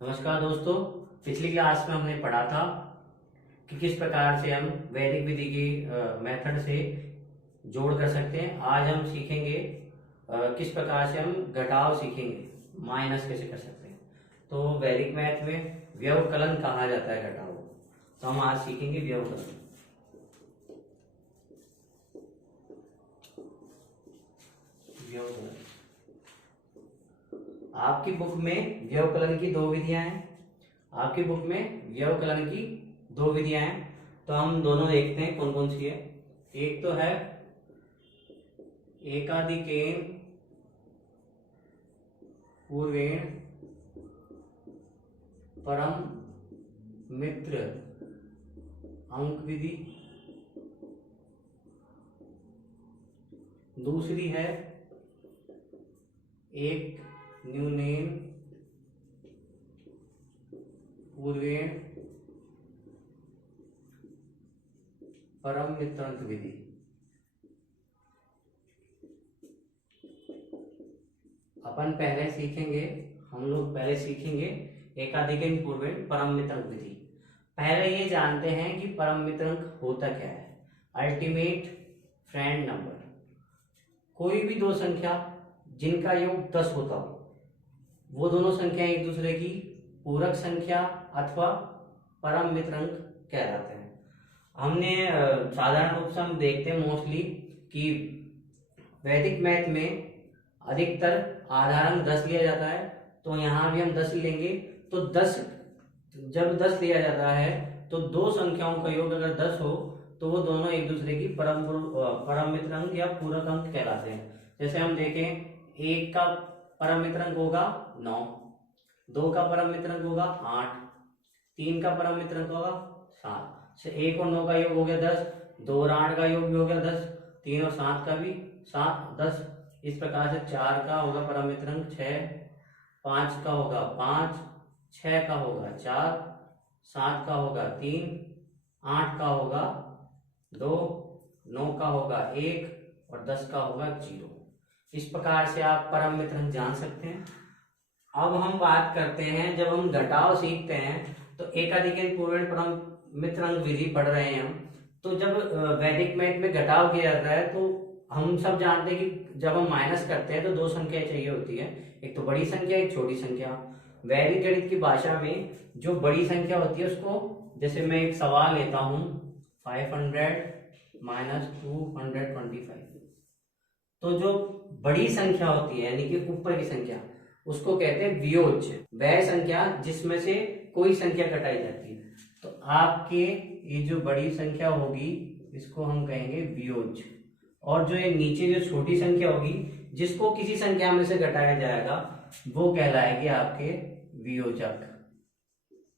नमस्कार दोस्तों। पिछली क्लास में हमने पढ़ा था कि किस प्रकार से हम वैदिक विधि की मेथड से जोड़ कर सकते हैं। आज हम सीखेंगे किस प्रकार से हम घटाव सीखेंगे, माइनस कैसे कर सकते हैं। तो वैदिक मैथ में व्यवकलन कहा जाता है घटाव, तो हम आज सीखेंगे व्यवकलन। व्यवकलन आपकी बुक में व्यवकलन की दो विधियां हैं। आपकी बुक में व्यवकलन की दो विधियां हैं, तो हम दोनों देखते हैं कौन कौन सी है। एक तो है एकाधिकेन पूर्वेण परम मित्र अंक विधि। दूसरी है एक न्यूनेन पूर्वेण परम मित्रांक विधि। अपन पहले सीखेंगे, हम लोग पहले सीखेंगे एकाधिकेन पूर्वेण परम मित्रांक विधि। पहले ये जानते हैं कि परम मित्रांक होता क्या है। अल्टीमेट फ्रेंड नंबर, कोई भी दो संख्या जिनका योग 10 होता हो, वो दोनों संख्या एक दूसरे की पूरक संख्या अथवा परम मित्रांक कहलाते हैं। हमने साधारण रूप से हम देखते हैं मोस्टली कि वैदिक मैथ में अधिकतर आधारांक 10 लिया जाता है, तो यहाँ भी हम 10 लेंगे। तो 10 जब 10 लिया जाता है तो दो संख्याओं का योग अगर 10 हो तो वो दोनों एक दूसरे की परम मित्रांक या पूरक अंक कहलाते हैं। जैसे हम देखें, एक का परम मित्रांक होगा 9, दो का परम मित्रांक होगा 8, तीन का परम मित्रांक होगा 7। एक और 9 का योग हो गया 10, 2 और 8 का योग भी हो गया 10, 3 और 7 का भी 7, 10। इस प्रकार से 4 का होगा परम मित्रांक 6, 5 का होगा 5, 6 का होगा 4, 7 का होगा 3, 8 का होगा 2, 9 का होगा 1 और 10 का होगा 0। इस प्रकार से आप परम मित्रांक जान सकते हैं। अब हम बात करते हैं, जब हम घटाव सीखते हैं तो एकाधिकेन पूर्वेण परम मित्रांक विधि पढ़ रहे हैं हम, तो जब वैदिक मैथ में घटाव किया जाता है तो हम सब जानते हैं कि जब हम माइनस करते हैं तो दो संख्याएं चाहिए होती है, एक तो बड़ी संख्या एक छोटी संख्या। वैदिक गणित की भाषा में जो बड़ी संख्या होती है उसको, जैसे मैं एक सवाल लेता हूं 500 माइनस 225, तो जो बड़ी संख्या होती है यानी कि ऊपर की संख्या, उसको कहते हैं वियोज्य। वह संख्या जिसमें से कोई संख्या घटाई जाती है। तो आपके ये जो बड़ी संख्या होगी इसको हम कहेंगे वियोज्य, और जो ये नीचे जो छोटी संख्या होगी जिसको किसी संख्या में से घटाया जाएगा वो कहलाएगी आपके वियोजक।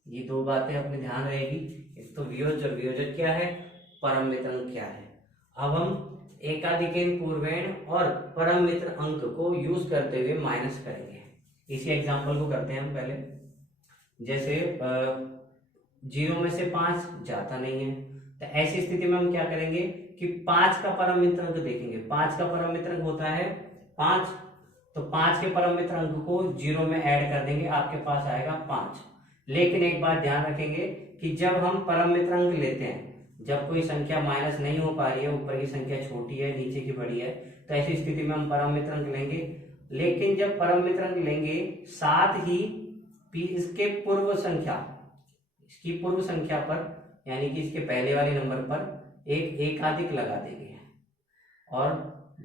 ये दो बातें अपने ध्यान रहेगी, एक तो वियोज्य और वियोजक क्या है, परम मित्रांक क्या है। अब हम एकाधिकेन पूर्वेण और परम मित्र अंक को यूज करते हुए माइनस करेंगे। इसी एग्जांपल को करते हैं हम पहले। जैसे 0 में से 5 जाता नहीं है, तो ऐसी स्थिति में हम क्या करेंगे कि 5 का परम मित्रांक देखेंगे। 5 का परम मित्रांक होता है 5, तो 5 के परम मित्रांक को 0 में ऐड कर देंगे, आपके पास आएगा 5। लेकिन एक बात ध्यान रखेंगे कि जब हम परम मित्रांक लेते हैं, जब कोई संख्या माइनस नहीं हो पा रही है, ऊपर की संख्या छोटी है नीचे की बड़ी है, तो ऐसी स्थिति में हम परम मित्रांक लेंगे। लेकिन जब परम मित्रांक लेंगे साथ ही इसके पूर्व संख्या, इसकी पूर्व संख्या पर यानी कि इसके पहले वाले नंबर पर एक एकाधिक लगा देंगे और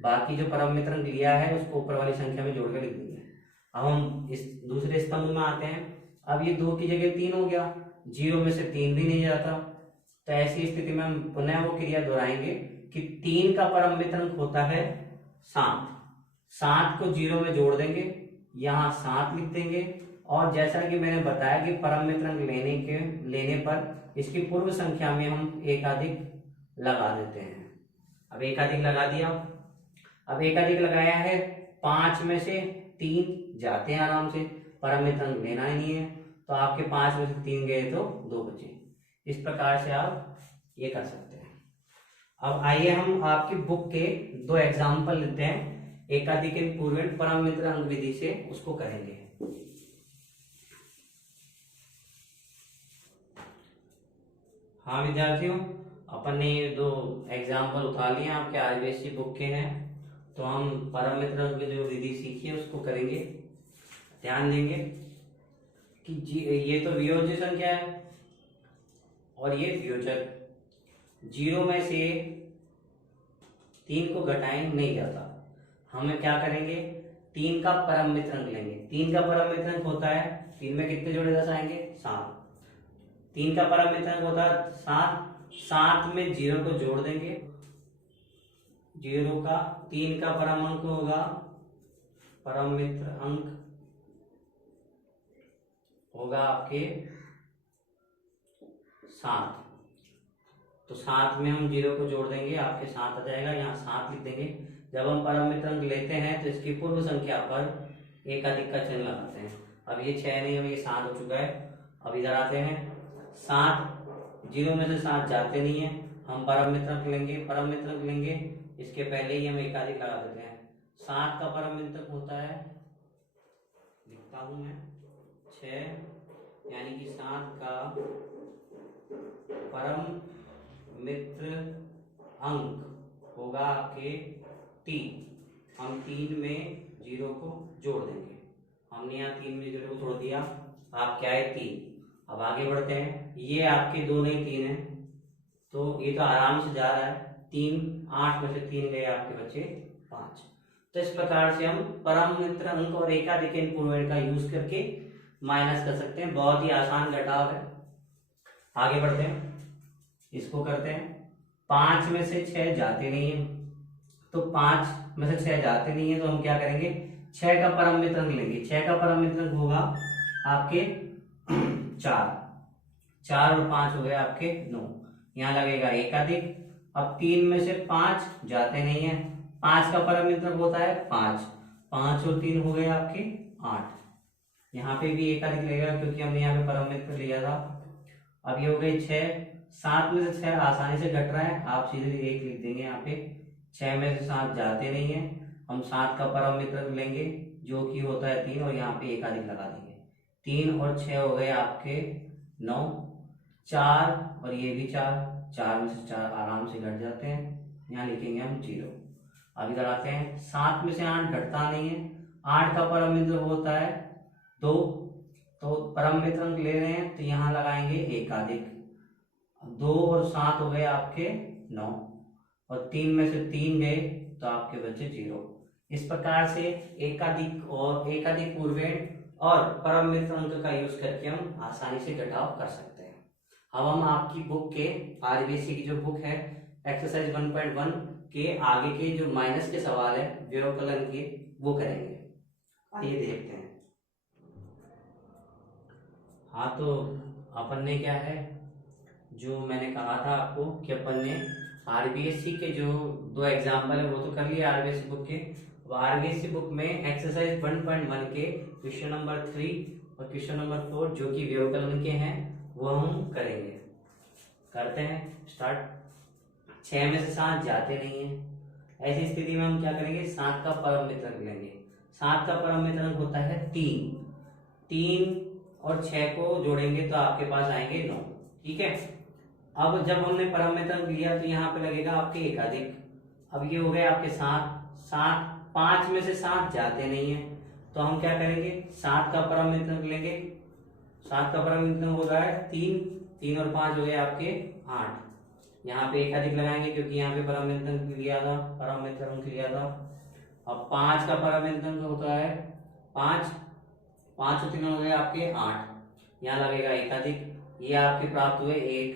बाकी जो परम मित्रांक लिया है उसको ऊपर वाली संख्या में जोड़कर लिख देंगे। अब हम इस दूसरे स्तंभ में आते हैं। अब ये 2 की जगह 3 हो गया, 0 में से 3 भी नहीं जाता, तो ऐसी स्थिति में हम पुनः वो क्रिया दोहराएंगे कि 3 का परम मित्रांक होता है 7। 7 को 0 में जोड़ देंगे, यहाँ 7 लिख देंगे, और जैसा कि मैंने बताया कि परम मित्रांक लेने पर इसकी पूर्व संख्या में हम एकाधिक लगा देते हैं। अब एकाधिक लगा दिया, अब एकाधिक लगाया है, 5 में से 3 जाते हैं आराम से, परम मित्रांक लेना ही नहीं है, तो आपके 5 में से 3 गए तो 2 बचे। इस प्रकार से आप ये कर सकते हैं। अब आइए हम आपकी बुक के 2 एग्जाम्पल लेते हैं, एकाधिक पूर्वेण परम मित्र अंक विधि से उसको करेंगे। हाँ विद्यार्थियों, अपन ने ये दो एग्जाम्पल उठा लिए आपके आरबीएससी बुक के हैं, तो हम परम मित्र अंक की जो विधि सीखी है उसको करेंगे। ध्यान देंगे कि ये तो वियोज्य संख्या है और ये वियोजक। 0 में से 3 को घटाएं नहीं जाता। हमें क्या करेंगे, 3 का परम मित्र अंक लेंगे। 3 का परम मित्र अंक होता है, 3 में कितने जोड़े 10 आएंगे, 7। 3 का परम मित्र अंक होता है 7। 7 में 0 को जोड़ देंगे। 0 का 3 का परम अंक होगा, परम मित्र अंक होगा आपके 7। तो 7 में हम 0 को जोड़ देंगे, आपके 7 आ जाएगा, यहाँ 7 लिख देंगे। जब हम परम मित्र अंक लेते हैं तो इसकी पूर्व संख्या पर एक अधिक का चिन्ह लगाते हैं। अब ये 6 नहीं, अब ये 7 हो चुका है। अब इधर आते हैं, 7 0 में से 7 जाते नहीं है, हम परम मित्र अंक लेंगे। परम मित्र अंक लेंगे, इसके पहले ही हम एक अधिक लगा देते हैं। 7 का परम मित्र अंक होता है, लिखता हूं मैं, 6, यानी कि 7 का परम मित्र अंक होगा आपके 3। हम 3 में 0 को जोड़ देंगे। हमने यहाँ 3 में 0 को जोड़ दिया, आप क्या है 3। अब आगे बढ़ते हैं, ये आपके 2 नहीं 3 है, तो ये तो आराम से जा रहा है। 3 8 में से 3 गए, आपके बच्चे 5। तो इस प्रकार से हम परम मित्र अंक और एकाधिक पूर्णांक का यूज करके माइनस कर सकते हैं। बहुत ही आसान घटाव है। आगे बढ़ते हैं, इसको करते हैं। 5 में से 6 जाते नहीं है, तो 5 में से 6 जाते नहीं है, तो हम क्या करेंगे, 6 का परम मित्र अंक लेंगे। 6 का परम मित्र अंक होगा आपके 4। 4 और 5 हो गए आपके 9। यहाँ लगेगा एकाधिक। अब 3 में से 5 जाते नहीं है, 5 का परम मित्र अंक होता है 5। 5 और 3 हो गए आपके 8। यहाँ पे भी एकाधिक लगेगा क्योंकि हमने यहाँ पे परम मित्र लिया था। अब ये हो गए 6। 7 में से 6 आसानी से घट रहा है, आप सीधे 1 लिख देंगे यहाँ पे। 6 में से 7 जाते नहीं है, हम 7 का परम मित्र लेंगे जो कि होता है 3, और यहाँ पे एकाधिक लगा देंगे। 3 और 6 हो गए आपके 9। 4 और ये भी 4। 4 में से 4 आराम से घट जाते हैं, यहाँ लिखेंगे हम 0। अब इधर आते हैं, 7 में से 8 घटता नहीं है। 8 का परम मित्र होता है 2, तो परम मित्र अंक ले रहे हैं तो यहाँ लगाएंगे एकाधिक। 2 और 7 हो गए आपके 9, और 3 में से 3 गए तो आपके बचे 0। इस प्रकार से एकाधिक पूर्णांक और परम मित्र अंक का यूज करके हम आसानी से घटाव कर सकते हैं। अब हम आपकी बुक के आरबीएससी की जो बुक है एक्सरसाइज 1.1 के आगे के जो माइनस के सवाल है व्यवकलन के, वो करेंगे। आइए देखते हैं। हाँ, तो अपन ने क्या है, जो मैंने कहा था आपको कि अपन ने आरबीएससी के जो 2 एग्जाम्पल है वो तो कर लिए आरबीएससी बुक के। अब आरबीएससी बुक में एक्सरसाइज 1.1 के क्वेश्चन नंबर 3 और क्वेश्चन नंबर 4 जो कि व्यवकलन के हैं वो हम करेंगे। करते हैं, स्टार्ट। 6 में से 7 जाते नहीं है, ऐसी स्थिति में हम क्या करेंगे, 7 का परम मित्र अंक लेंगे। 7 का परम मित्र अंक होता है 3। 3 और 6 को जोड़ेंगे तो आपके पास आएंगे 9। ठीक है। अब जब हमने परम मित्र अंक लिया तो यहाँ पे लगेगा आपके एकाधिक। अब ये हो गए आपके 7। 5 में से 7 जाते नहीं है, तो हम क्या करेंगे, 7 का परम मित्र अंक लेंगे। 7 का परम मित्र अंक हो रहा है 3। 3 और 5 हो गए आपके 8। यहाँ पे एकाधिक लगाएंगे क्योंकि यहाँ पे परम मित्र अंक लिया था, परम मित्र अंक लिया था। अब 5 का परम मित्र अंक होता है 5। 5 और 3 हो गए आपके 8। यहाँ लगेगा एकाधिक, ये आपके प्राप्त हुए 1।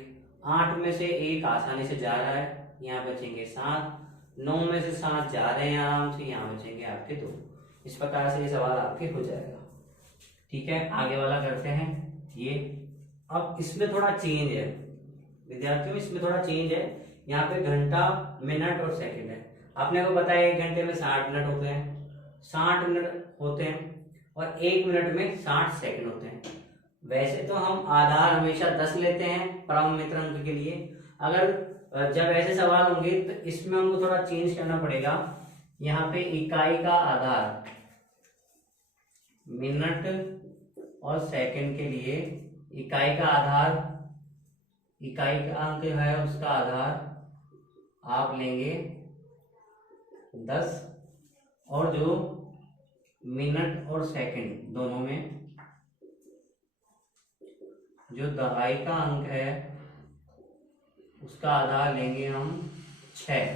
8 में से 1 आसानी से जा रहा है, यहाँ बचेंगे 7। 9 में से 7 जा रहे हैं आराम से, यहाँ बचेंगे आपके 2। इस प्रकार से ये सवाल आपके हो जाएगा। ठीक है, आगे वाला करते हैं ये। अब इसमें थोड़ा चेंज है विद्यार्थियों, इसमें थोड़ा चेंज है। यहाँ पे घंटा, मिनट और सेकंड है। आपने को बताया 1 घंटे में 60 मिनट होते हैं, 60 मिनट होते हैं, और 1 मिनट में 60 सेकंड होते हैं। वैसे तो हम आधार हमेशा 10 लेते हैं परम मित्र अंक के लिए। अगर जब ऐसे सवाल होंगे तो इसमें हमको थोड़ा चेंज करना पड़ेगा। यहाँ पे इकाई का आधार मिनट और सेकंड के लिए इकाई का आधार इकाई का अंक है उसका आधार आप लेंगे 10, और जो मिनट और सेकंड दोनों में जो दहाई का अंक है उसका आधार लेंगे हम 6।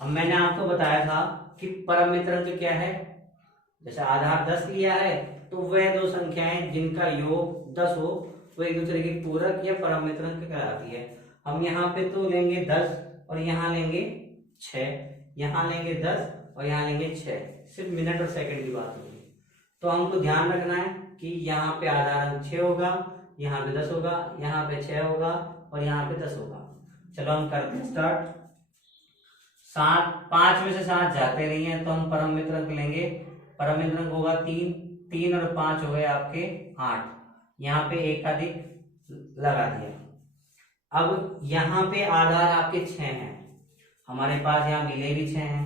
अब मैंने आपको बताया था कि परम मित्रांक क्या है। जैसे आधार 10 लिया है तो वह दो संख्याएं जिनका योग 10 हो वो एक दूसरे की पूरक या परम मित्रांक कहलाती है। हम यहाँ पे तो लेंगे 10 और यहाँ लेंगे 6, यहाँ लेंगे 10 और यहाँ लेंगे 6, सिर्फ मिनट और सेकंड की बात होगी। तो हमको ध्यान रखना है कि यहाँ पे आधार अंक 6 होगा, यहाँ पे 10 होगा, यहाँ पे 6 होगा और यहाँ पे 10 होगा। चलो हम करते हैं स्टार्ट। 5 में से 7 जाते नहीं है तो हम परम मित्रांक लेंगे। परम मित्रांक होगा 3 और 5 हो गए आपके 8। यहाँ पे एक अधिक लगा दिया। अब यहाँ पे आधार आपके 6 हैं, हमारे पास यहाँ मिले भी 6 हैं।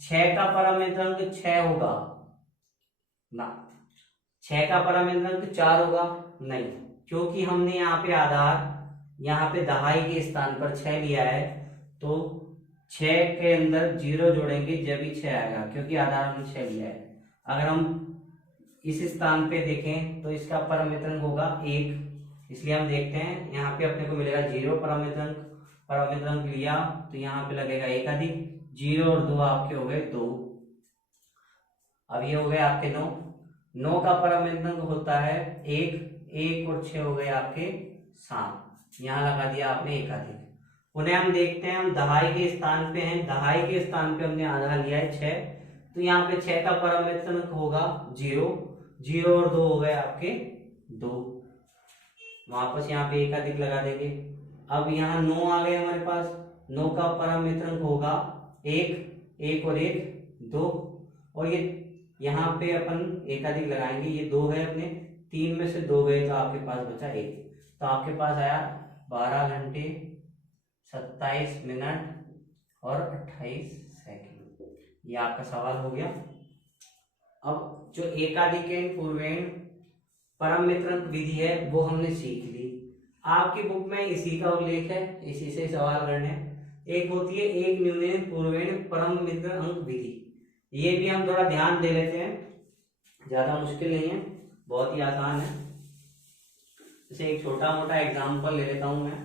6 का परम मित्रांक 6 होगा ना, 6 का परम मित्रांक 4 होगा नहीं, क्योंकि हमने यहाँ पे आधार यहाँ पे दहाई के स्थान पर 6 लिया है तो 6 के अंदर 0 जोड़ेंगे जब भी 6 आएगा, क्योंकि आधार हमने 6 लिया है। अगर हम इस स्थान पे देखें तो इसका परम मित्रांक होगा 1, इसलिए हम देखते हैं यहाँ पे अपने को मिलेगा 0 परम मित्रांक लिया तो यहाँ पे लगेगा 1 अधिक 0 और 2 आपके हो गए 2। अब ये हो गए आपके 9 का परम मित्रांक होता है 1 और 6 हो गए आपके 7, यहाँ लगा दिया आपने 1 अधिक। उन्हें हम देखते हैं, हम दहाई के स्थान पे हैं, दहाई के स्थान पे हमने आधार लिया है 6 तो यहाँ पे 6 का परम मित्रांक होगा 0 और 2 हो गए आपके 2, वापस यहाँ पे 1 अधिक लगा देंगे। अब यहाँ 9 आ गए हमारे पास, 9 का परम मित्रांक होगा 1 और 1 2, और ये यहाँ पे अपन 1 अधिक लगाएंगे, ये 2 है अपने, 3 में से 2 गए तो आपके पास बचा 1, तो आपके पास आया 12 घंटे 27 मिनट और 28 सेकंड। ये आपका सवाल हो गया। अब जो एकाधिक पूर्वेण परम मित्रांक विधि है वो हमने सीख ली। आपकी बुक में इसी का उल्लेख है, इसी से सवाल करने। एक होती है एक न्यूनतम पूर्वेण परम मित्रांक विधि, ये भी हम थोड़ा ध्यान दे लेते हैं, ज्यादा मुश्किल नहीं है, बहुत ही आसान है। जैसे एक छोटा मोटा एग्जांपल ले लेता हूं मैं,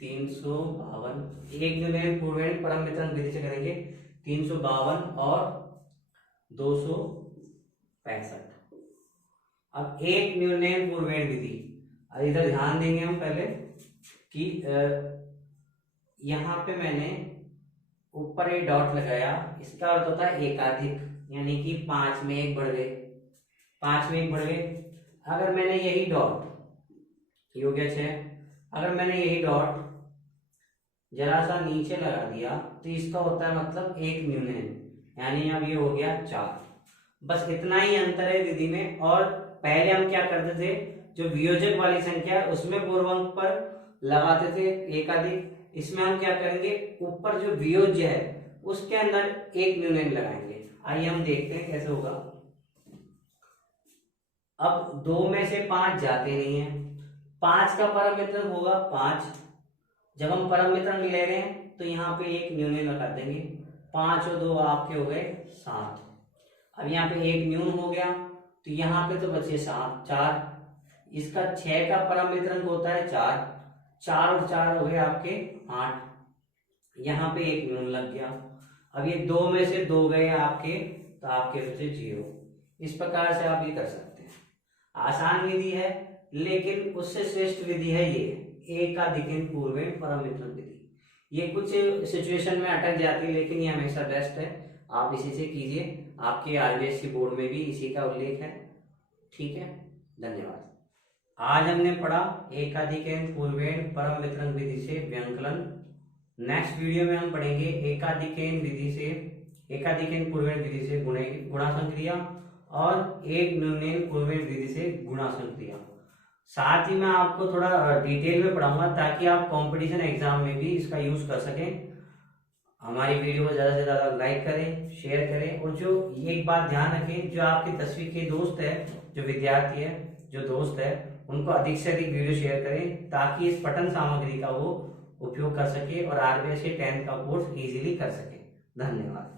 352 एक न्यूनतम पूर्वेण परम मित्रांक विधि से करेंगे 352 और 265। अब एक न्यूनतम पूर्वेण विधि, अब इधर ध्यान देंगे हम पहले कि यहाँ पे मैंने ऊपर एक डॉट लगाया, इसका अर्थ होता है एकाधिक, यानी कि 5 में 1 बढ़ गए, 5 में 1 बढ़ गए। अगर मैंने यही डॉट, ये हो गया 6, अगर मैंने यही डॉट जरा सा नीचे लगा दिया तो इसका होता है मतलब एक न्यूनतम, यानी अब ये हो गया 4। बस इतना ही अंतर है विधि में। और पहले हम क्या करते थे, जो वियोजक वाली संख्या उसमें पूर्वांक पर लगाते थे एकाधिक, इसमें हम क्या करेंगे, ऊपर जो वियोज्य है उसके अंदर एक न्यूनतम लगाएंगे। आइए हम देखते हैं कैसे होगा। अब 2 में से 5 जाते नहीं है, 5 का परम मित्रांक होगा 5। जब हम परम मित्रांक ले रहे हैं तो यहाँ पे एक न्यूनतम लगा देंगे, 5 और 2 आपके हो गए 7। अब यहाँ पे एक न्यून हो गया तो यहाँ पे तो बचे 7 4, इसका 6 का परम मित्रांक होता है 4, 4 और 4 हो गए आपके 8, यहाँ पे एक न्यून लग गया। अब ये 2 में से 2 गए आपके तो आपके बचे 0। इस प्रकार से आप ये कर सकते हैं। आसान विधि है लेकिन उससे श्रेष्ठ विधि है ये एकाधिक पूर्वेण परम मित्रांक विधि। ये कुछ सिचुएशन में अटक जाती है लेकिन ये हमेशा बेस्ट है, आप इसी से कीजिए। आपके आरबीएससी बोर्ड में भी इसी का उल्लेख है। ठीक है, धन्यवाद। आज हमने पढ़ा एकाधिक पूर्वेण परम मित्रांक विधि से व्यंकलन। नेक्स्ट वीडियो में हम पढ़ेंगे एकाधिक पूर्वेण विधि से गुणा संक्रिया और एक न्यूनतम पूर्वेण विधि से गुणा संक्रिया। साथ ही मैं आपको थोड़ा डिटेल में पढ़ाऊंगा ताकि आप कंपटीशन एग्जाम में भी इसका यूज कर सकें। हमारी वीडियो को ज़्यादा से ज़्यादा लाइक करें, शेयर करें, और जो एक बात ध्यान रखें, जो आपके 10वीं के दोस्त है, जो विद्यार्थी है, जो दोस्त है उनको अधिक से अधिक वीडियो शेयर करें ताकि इस पठन सामग्री का वो उपयोग कर सके और आरबीआई से 10th का कोर्स इजीली कर सके। धन्यवाद।